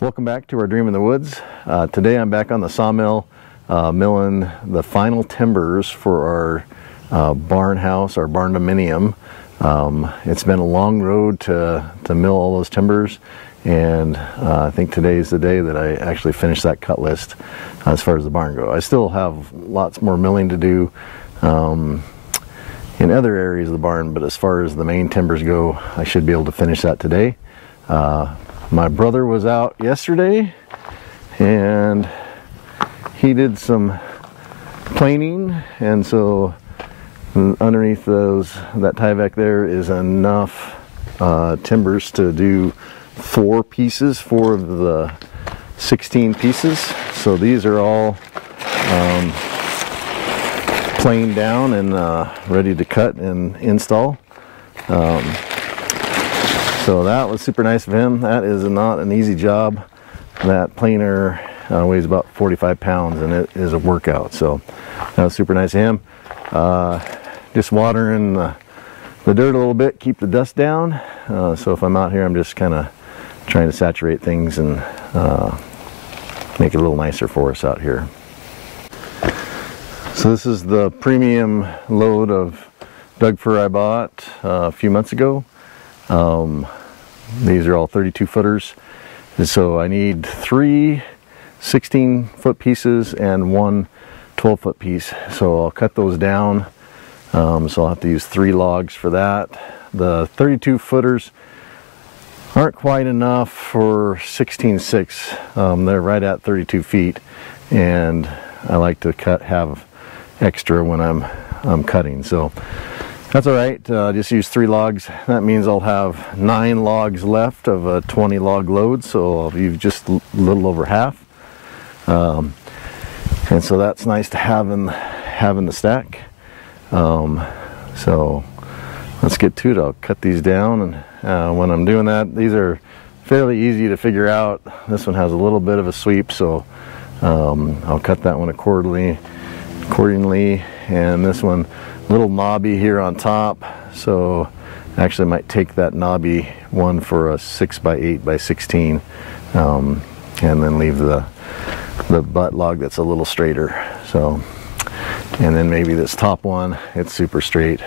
Welcome back to our Dream in the Woods. Today I'm back on the sawmill milling the final timbers for our barn house, our barndominium. It's been a long road to mill all those timbers, and I think today's the day that I actually finish that cut list as far as the barn goes. I still have lots more milling to do in other areas of the barn, but as far as the main timbers go, I should be able to finish that today. My brother was out yesterday and he did some planing, and so underneath that Tyvek there is enough timbers to do 4 pieces for the 16 pieces. So these are all planed down and ready to cut and install. So that was super nice of him. That is not an easy job. That planer weighs about 45 pounds and it is a workout. So that was super nice of him. Just watering the dirt a little bit, keep the dust down. So if I'm out here, I'm just kind of trying to saturate things and make it a little nicer for us out here. So this is the premium load of Doug fir I bought a few months ago. These are all 32 footers, and so I need 3 16-foot pieces and 1 12-foot piece. So I'll cut those down. So I'll have to use 3 logs for that. The 32 footers aren't quite enough for 16.6. They're right at 32 feet, and I like to have extra when I'm cutting. So that's all right. Just use 3 logs. That means I'll have 9 logs left of a 20 log load, so I'll use just a little over half. And so that's nice to have in the stack. So let's get to it. I'll cut these down, and when I'm doing that, these are fairly easy to figure out. This one has a little bit of a sweep, so I'll cut that one accordingly, and this one little knobby here on top, so actually I might take that knobby one for a 6x8 by 16, and then leave the butt log that's a little straighter. So, and then maybe this top one, it's super straight.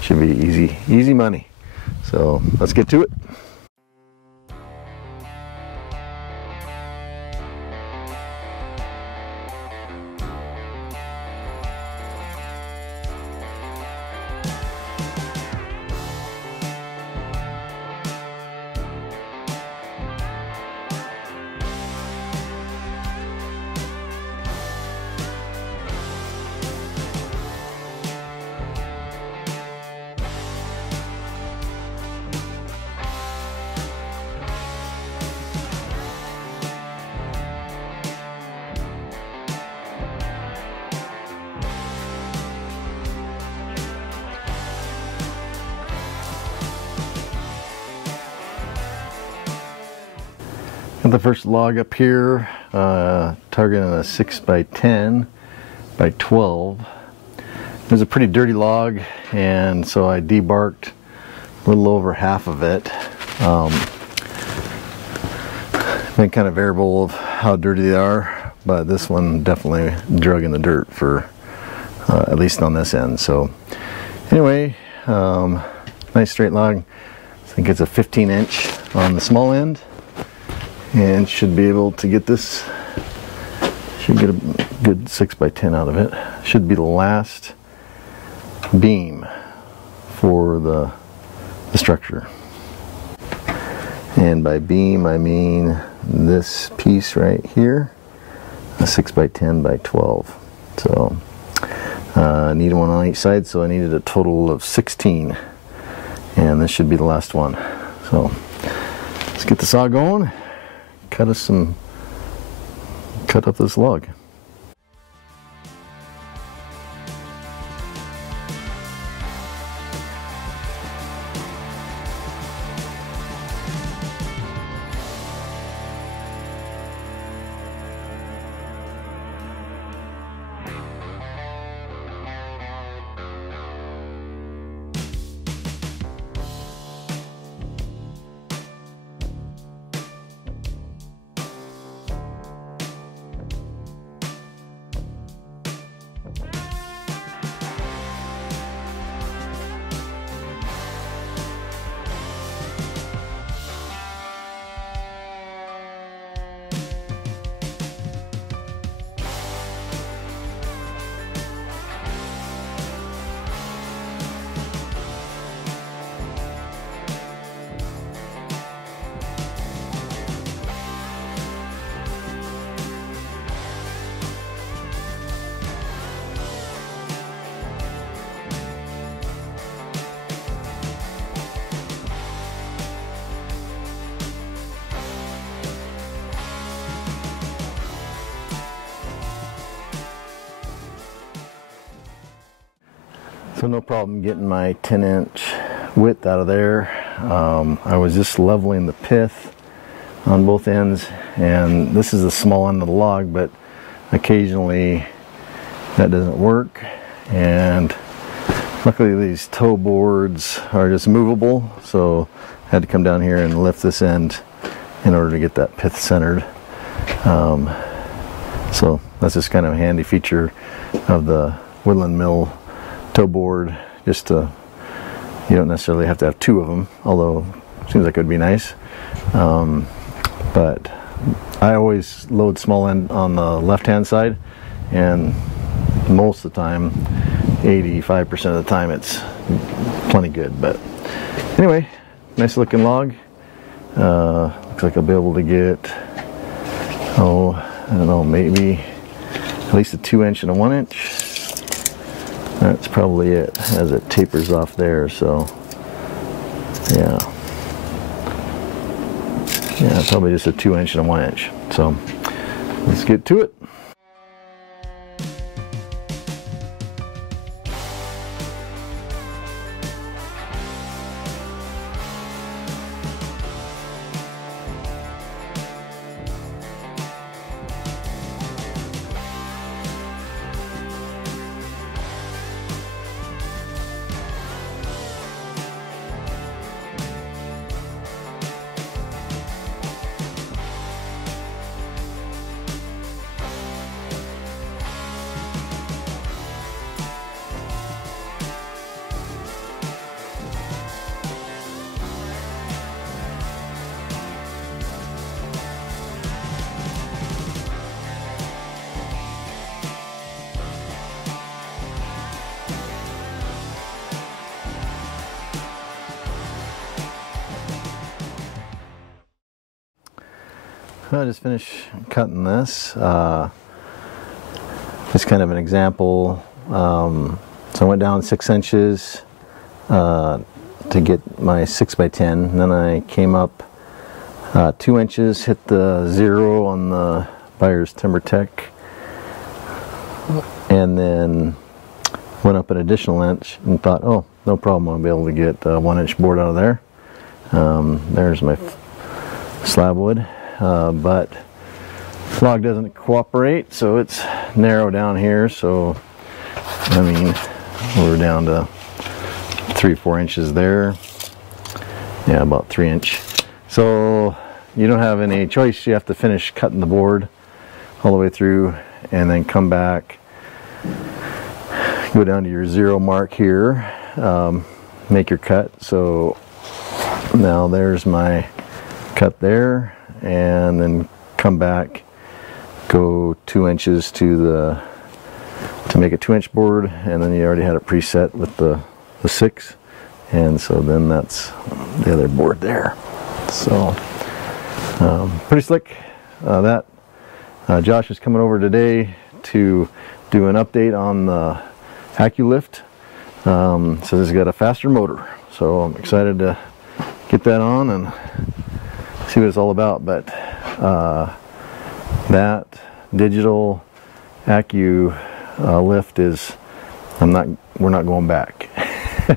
Should be easy money. So let's get to it. Got the first log up here, targeting a 6x10 by 12. It was a pretty dirty log, and so I debarked a little over half of it. Been kind of variable of how dirty they are, but this one definitely drug in the dirt for at least on this end. So anyway, nice straight log. I think it's a 15-inch on the small end, and should be able to get this, should get a good 6x10 out of it. Should be the last beam for the structure. And by beam I mean this piece right here, a 6x10 by 12. So I needed one on each side, so I needed a total of 16, and this should be the last one. So let's get the saw going. Cut up this log. So no problem getting my 10-inch width out of there. I was just leveling the pith on both ends, and this is the small end of the log, but occasionally that doesn't work, and luckily these toe boards are just movable, so I had to come down here and lift this end in order to get that pith centered. So that's just kind of a handy feature of the Woodland mill toe board, just to, you don't necessarily have to have two of them, although it seems like it would be nice. But I always load small end on the left hand side, and most of the time, 85% of the time, it's plenty good. But anyway, nice looking log. Looks like I'll be able to get, oh, I don't know, maybe at least a 2-inch and a 1-inch. That's probably it, as it tapers off there. So yeah, probably just a 2-inch and a 1-inch. So let's get to it. I just finished cutting this. Just kind of an example. So I went down 6 inches to get my 6x10, and then I came up 2 inches, hit the 0 on the Buyer's Timber Tech, and then went up an additional inch and thought, oh, no problem, I'll be able to get a 1-inch board out of there. There's my slab wood. But log doesn't cooperate, so it's narrow down here. So I mean, we're down to 3 or 4 inches there. Yeah, about 3 inch. So you don't have any choice. You have to finish cutting the board all the way through, and then come back, go down to your 0 mark here, make your cut. So now there's my cut there, and then come back, go 2 inches to make a 2-inch board, and then you already had it preset with the 6, and so then that's the other board there. So pretty slick. Josh is coming over today to do an update on the AccuLift. So this has got a faster motor, so I'm excited to get that on and see what it's all about. But that digital AccuLift is, we're not going back.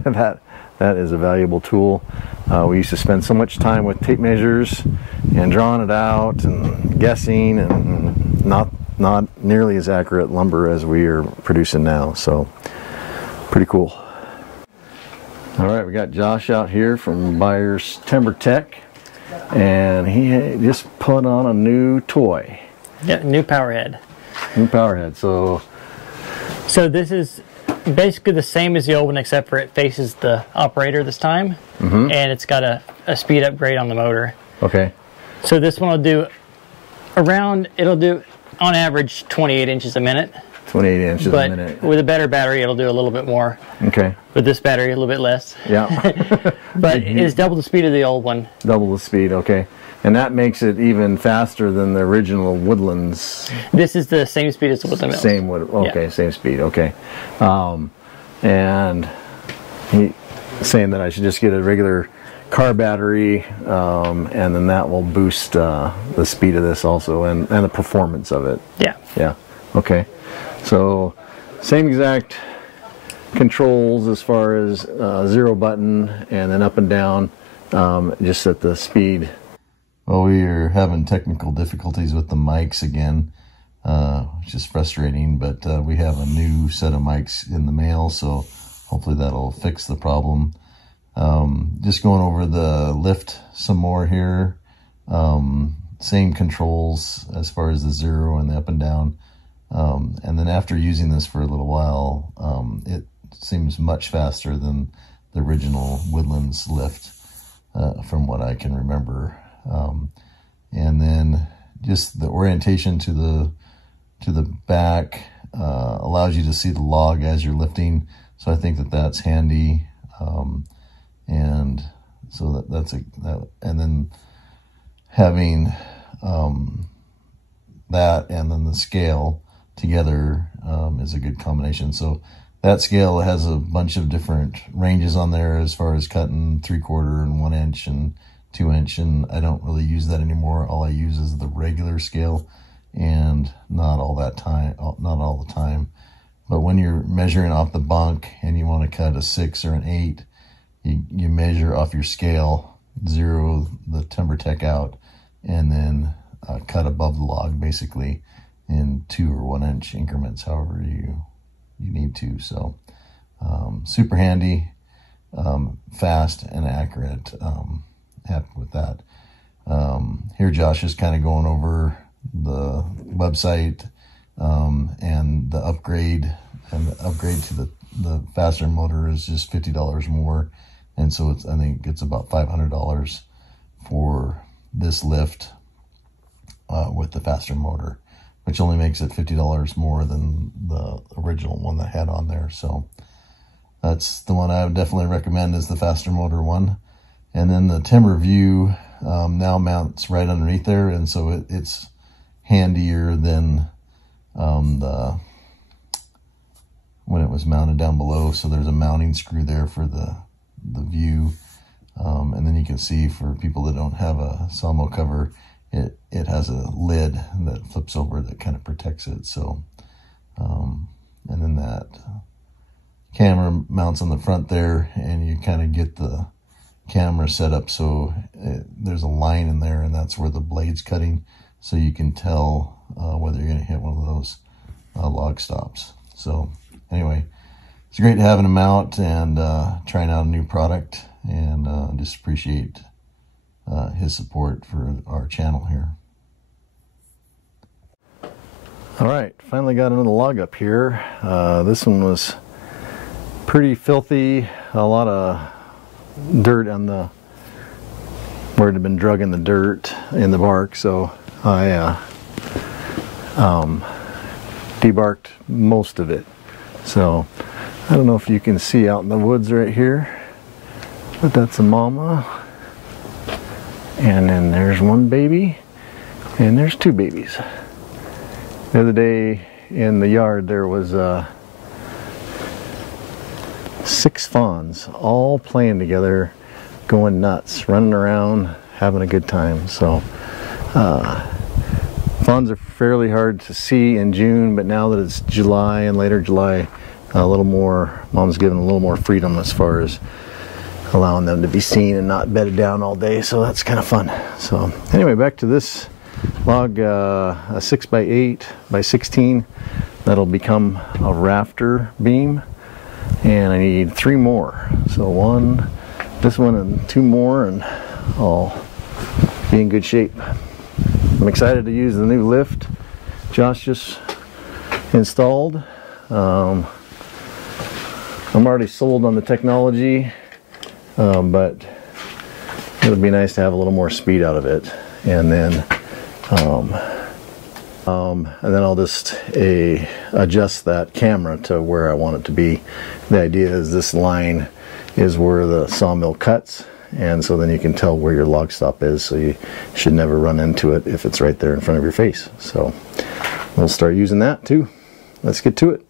that is a valuable tool. We used to spend so much time with tape measures and drawing it out and guessing, and not nearly as accurate lumber as we are producing now. So pretty cool. All right, we got Josh out here from Buyer's Timber Tech, and he just put on a new toy. Yeah, new power head. New power head. So this is basically the same as the old one, except for it faces the operator this time, and it's got a speed upgrade on the motor. Okay. So this one will do it'll do on average 28 inches a minute. 28 inches a minute. With a better battery, it'll do a little bit more. Okay. With this battery, a little bit less. Yeah. But it's double the speed of the old one. Double the speed, okay. And that makes it even faster than the original Woodlands. This is the same speed as the Woodland mills. Same wood, okay, yeah. Same speed, okay. And he's saying that I should just get a regular car battery, and then that will boost the speed of this also, and the performance of it. Yeah. Yeah. Okay. So same exact controls as far as 0 button and then up and down, just at the speed. Well, we are having technical difficulties with the mics again, which is frustrating, but we have a new set of mics in the mail, so hopefully that'll fix the problem. Just going over the lift some more here. Same controls as far as the 0 and the up and down. And then after using this for a little while, it seems much faster than the original Woodland's lift, from what I can remember. And then just the orientation to the back allows you to see the log as you're lifting. So I think that that's handy. And so and then having that and then the scale together is a good combination. So that scale has a bunch of different ranges on there as far as cutting 3/4 and 1 inch and 2 inch, and I don't really use that anymore. All I use is the regular scale, and not all the time. But when you're measuring off the bunk and you want to cut a 6 or an 8, you measure off your scale, 0 the timber tech out, and then cut above the log basically in 2 or 1 inch increments, however you need to. So super handy, fast and accurate. Happy with that. Here Josh is kind of going over the website and the upgrade. And the upgrade to the faster motor is just $50 more. And so I think it's about $500 for this lift with the faster motor, which only makes it $50 more than the original one that had on there. So that's the one I would definitely recommend, is the faster motor one. And then the timber view now mounts right underneath there, and so it's handier than when it was mounted down below. So there's a mounting screw there for the view, and then you can see, for people that don't have a Sawmill cover, it has a lid that flips over that kind of protects it. So and then that camera mounts on the front there, and you kind of get the camera set up so there's a line in there, and that's where the blade's cutting, so you can tell whether you're going to hit one of those log stops. So anyway, it's great having him out and trying out a new product, and just appreciate his support for our channel here. All right, finally got another log up here. This one was pretty filthy, a lot of dirt on where it had been drug in the dirt in the bark, so I debarked most of it. So I don't know if you can see out in the woods right here, but that's a mama, and then there's one baby, and there's 2 babies. The other day in the yard there was 6 fawns all playing together, going nuts, running around, having a good time. So fawns are fairly hard to see in June, but now that it's July and later July, a little more, Mom's given a little more freedom as far as allowing them to be seen and not bedded down all day, so that's kind of fun. So anyway, back to this log, a 6x8 by 16 that'll become a rafter beam, and I need 3 more. So this one and 2 more, and I'll be in good shape. I'm excited to use the new lift Josh just installed. I'm already sold on the technology, but it would be nice to have a little more speed out of it. And then I'll just adjust that camera to where I want it to be. The idea is this line is where the sawmill cuts, and so then you can tell where your log stop is, so you should never run into it if it's right there in front of your face. So we'll start using that too. Let's get to it.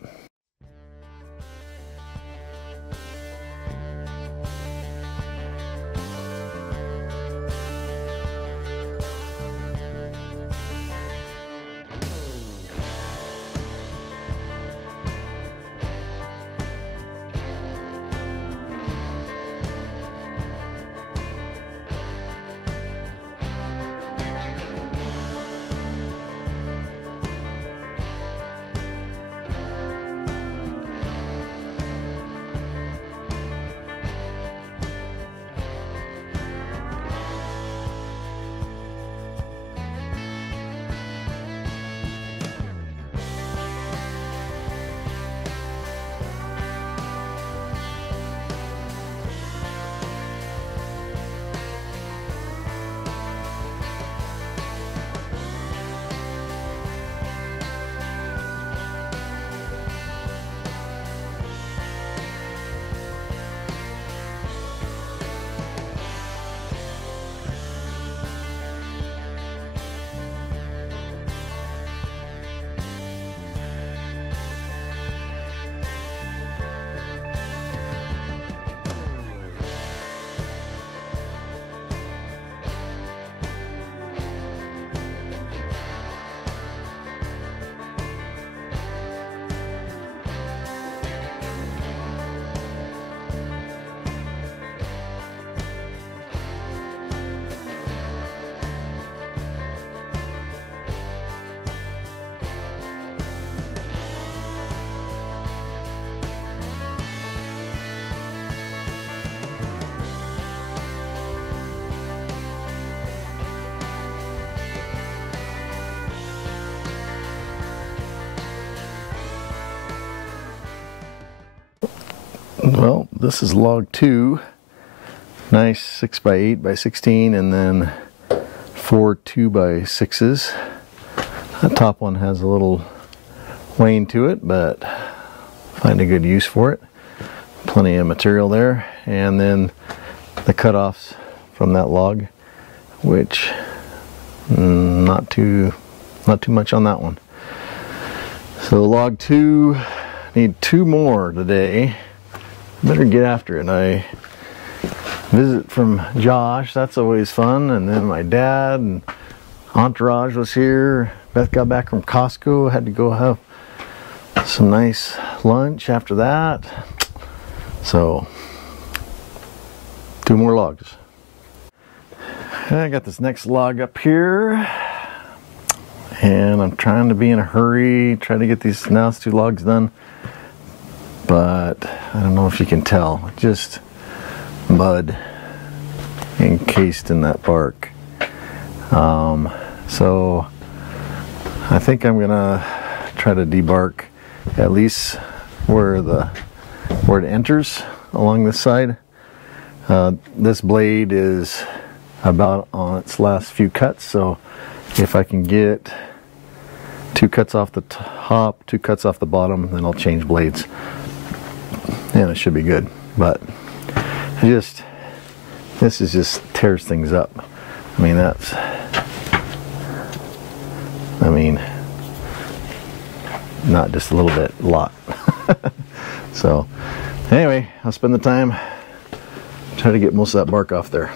Well, this is log 2. Nice 6 by 8 by 16, and then 4 2 by 6s. That top one has a little wane to it, but find a good use for it. Plenty of material there, and then the cutoffs from that log, which not too much on that one. So log 2, need 2 more today. Better get after it. I visit from Josh, that's always fun, and then my dad and entourage was here. Beth got back from Costco, had to go have some nice lunch after that. So 2 more logs. I got this next log up here, and I'm trying to be in a hurry, try to get these last 2 logs done, but I don't know if you can tell, just mud encased in that bark. So I think I'm gonna try to debark at least where it enters along this side. This blade is about on its last few cuts, so if I can get 2 cuts off the top, 2 cuts off the bottom, then I'll change blades and it should be good. But this just tears things up. I mean, not just a little bit, a lot. So anyway, I'll spend the time, try to get most of that bark off there.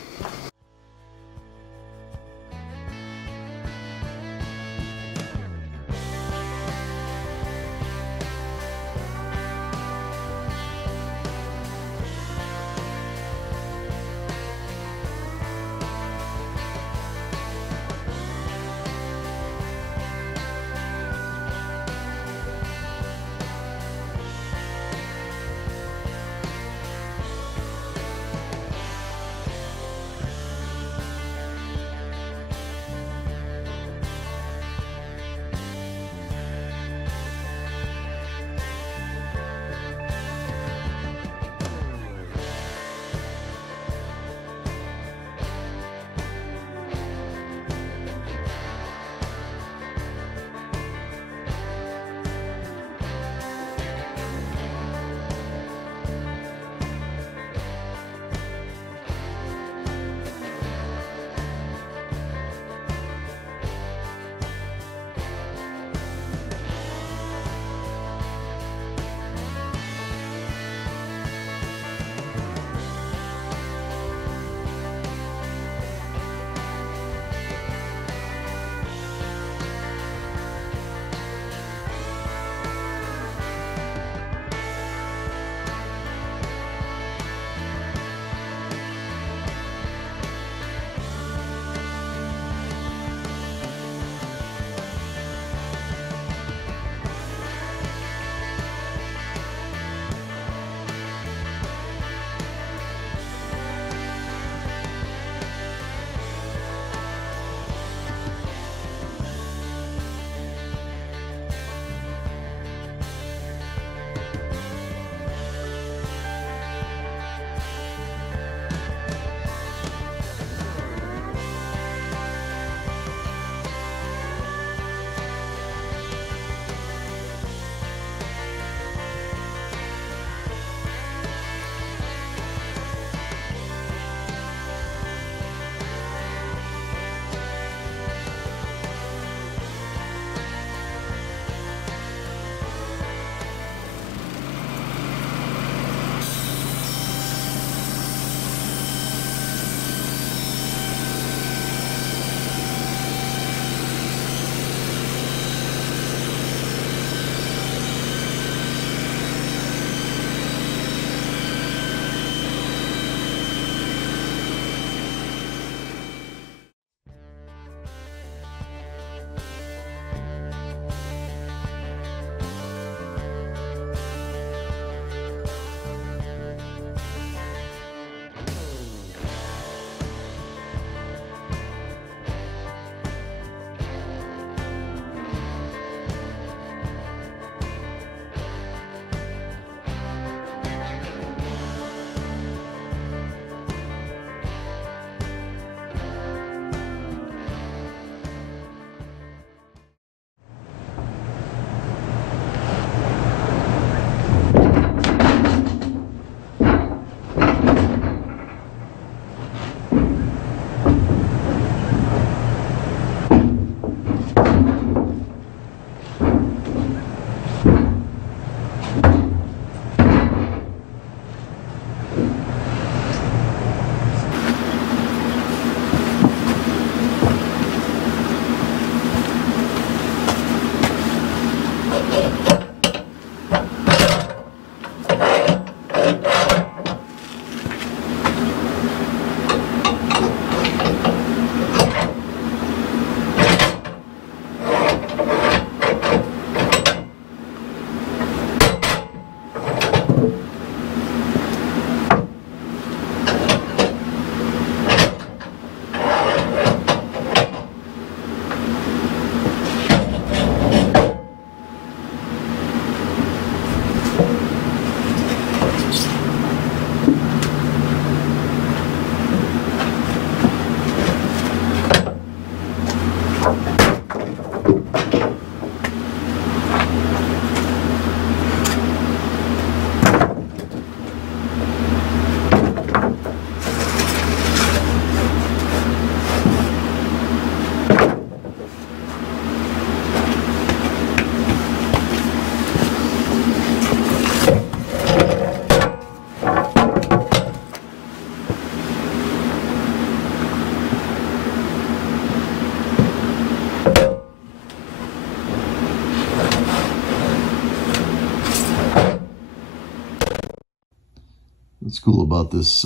What's cool about this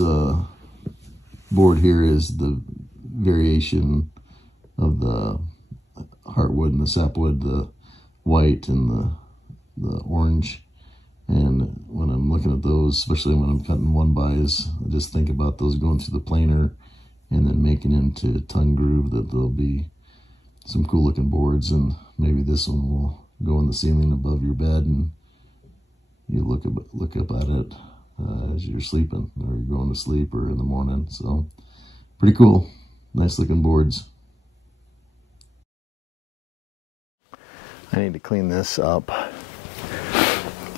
board here is the variation of the heartwood and the sapwood, the white and the orange. And when I'm looking at those, especially when I'm cutting 1-bys, I just think about those going through the planer and then making into tongue groove, that there'll be some cool looking boards. And maybe this one will go in the ceiling above your bed and you look up at it as you're sleeping or you're going to sleep or in the morning. So pretty cool. Nice looking boards. I need to clean this up,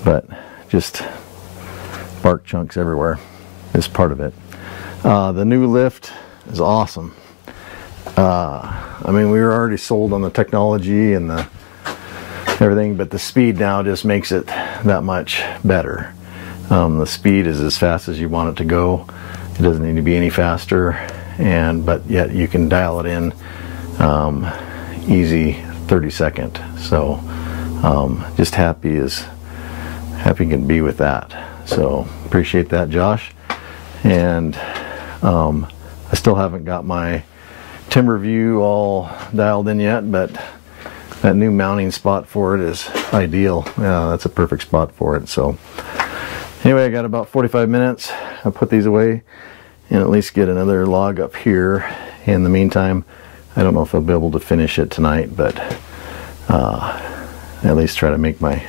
but just bark chunks everywhere is part of it. The new lift is awesome. I mean, we were already sold on the technology and the everything, but the speed now just makes it that much better. The speed is as fast as you want it to go. It doesn't need to be any faster, but yet you can dial it in easy 30-second. So just happy can be with that. So appreciate that, Josh. And I still haven't got my timber view all dialed in yet, but that new mounting spot for it is ideal. Yeah, that's a perfect spot for it. So anyway, I got about 45 minutes. I'll put these away and at least get another log up here. In the meantime, I don't know if I'll be able to finish it tonight, but at least try to make my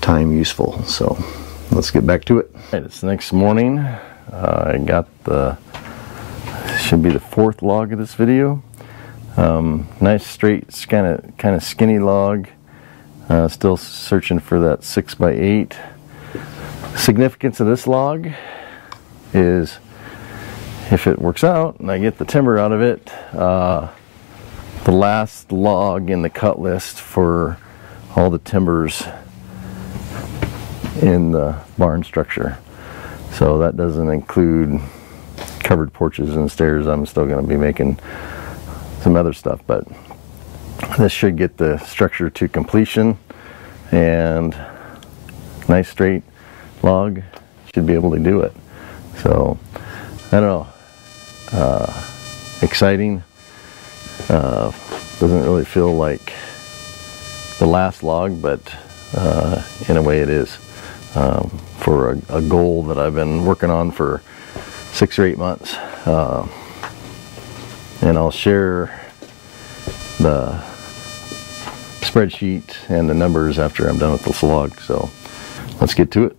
time useful. So let's get back to it. All right, it's the next morning. I got should be the 4th log of this video. Nice straight, kind of skinny log. Still searching for that 6x8. Significance of this log is, if it works out and I get the timber out of it, the last log in the cut list for all the timbers in the barn structure. So that doesn't include covered porches and stairs. I'm still going to be making some other stuff, but this should get the structure to completion, and nice straight log should be able to do it. So I don't know, exciting. Doesn't really feel like the last log, but in a way it is, for a goal that I've been working on for 6 or 8 months. And I'll share the spreadsheet and the numbers after I'm done with this log. So let's get to it.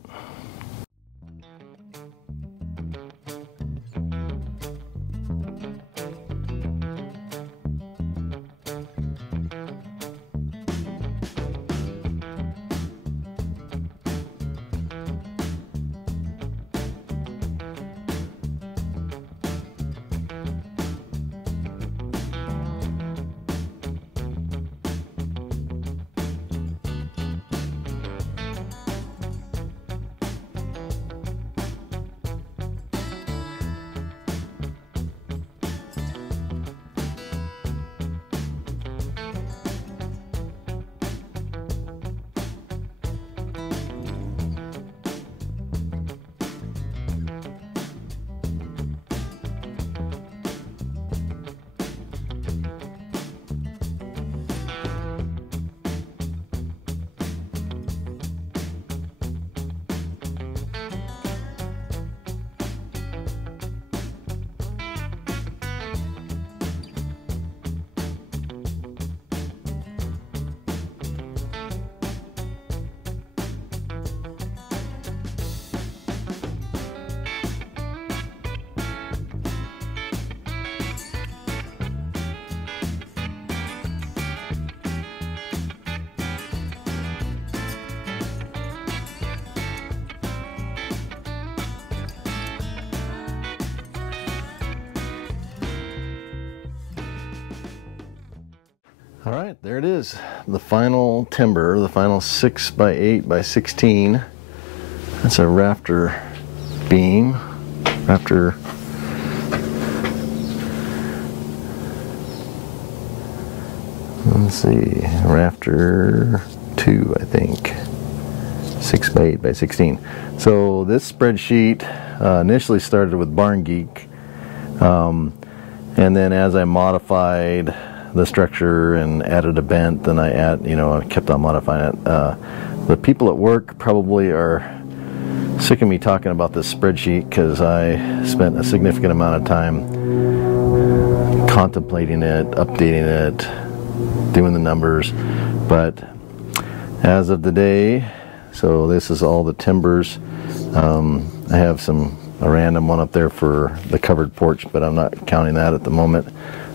All right, there it is. The final timber, the final 6x8x16. That's a rafter beam. Rafter. Let's see, rafter 2, I think. 6 by 8 by 16. So this spreadsheet initially started with Barn Geek, and then as I modified the structure and added a vent, then I kept on modifying it. The people at work probably are sick of me talking about this spreadsheet because I spent a significant amount of time contemplating it, updating it, doing the numbers. But as of today, so this is all the timbers. I have a random one up there for the covered porch, but I'm not counting that at the moment.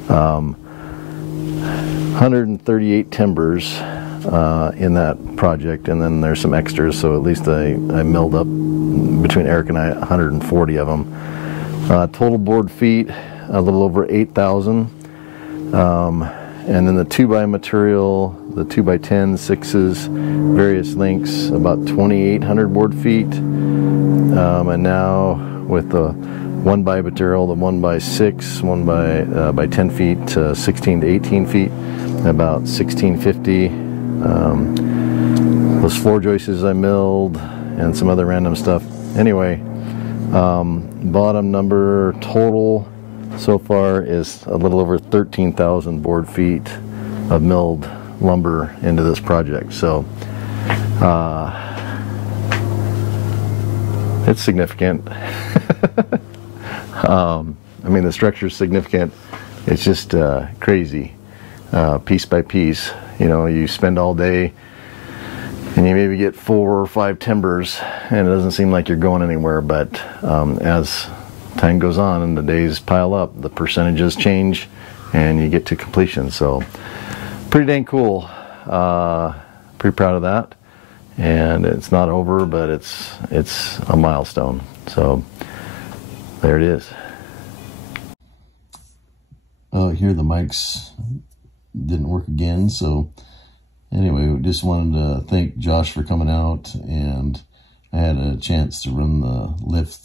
138 timbers in that project, and then there's some extras, so at least I milled up, between Eric and I, 140 of them. Total board feet, a little over 8,000. And then the 2x material, the 2x10, 6s, various lengths, about 2,800 board feet. And now with the 1x material, the 1x6, 1 by 10 feet, 16 to 18 feet, about 1,650. Those floor joists I milled and some other random stuff. Anyway, bottom number total so far is a little over 13,000 board feet of milled lumber into this project. So it's significant. I mean, the structure is significant. It's just crazy, piece by piece. You know, you spend all day and you maybe get 4 or 5 timbers and it doesn't seem like you're going anywhere, but as time goes on and the days pile up, the percentages change and you get to completion. So pretty dang cool. Pretty proud of that. And it's not over, but it's a milestone. So there it is. Here the mics didn't work again, so anyway, we just wanted to thank Josh for coming out, and I had a chance to run the lift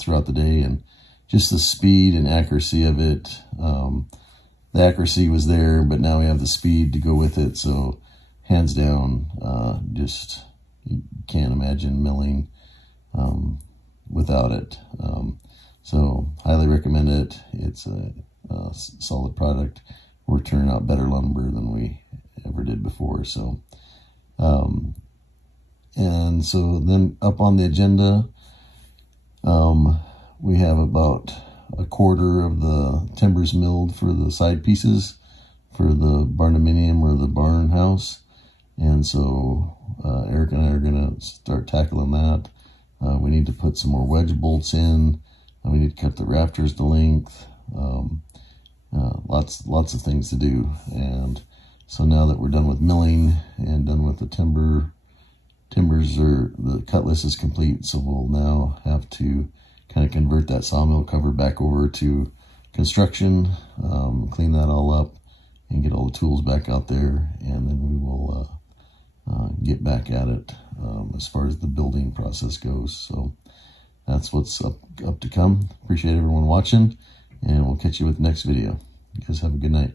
throughout the day, and just the speed and accuracy of it. The accuracy was there, but now we have the speed to go with it, so hands down, just you can't imagine milling without it. So highly recommend it. It's a solid product. We're turning out better lumber than we ever did before. So, and so then up on the agenda, we have about a quarter of the timbers milled for the side pieces for the barndominium or the barn house. And so Eric and I are going to start tackling that. We need to put some more wedge bolts in. We need to cut the rafters to length. Lots of things to do. And so now that we're done with milling and done with the timbers, the cut list is complete. So we'll now have to kind of convert that sawmill cover back over to construction, clean that all up and get all the tools back out there. And then we will get back at it as far as the building process goes. So that's what's up to come. Appreciate everyone watching, and we'll catch you with the next video. You guys have a good night.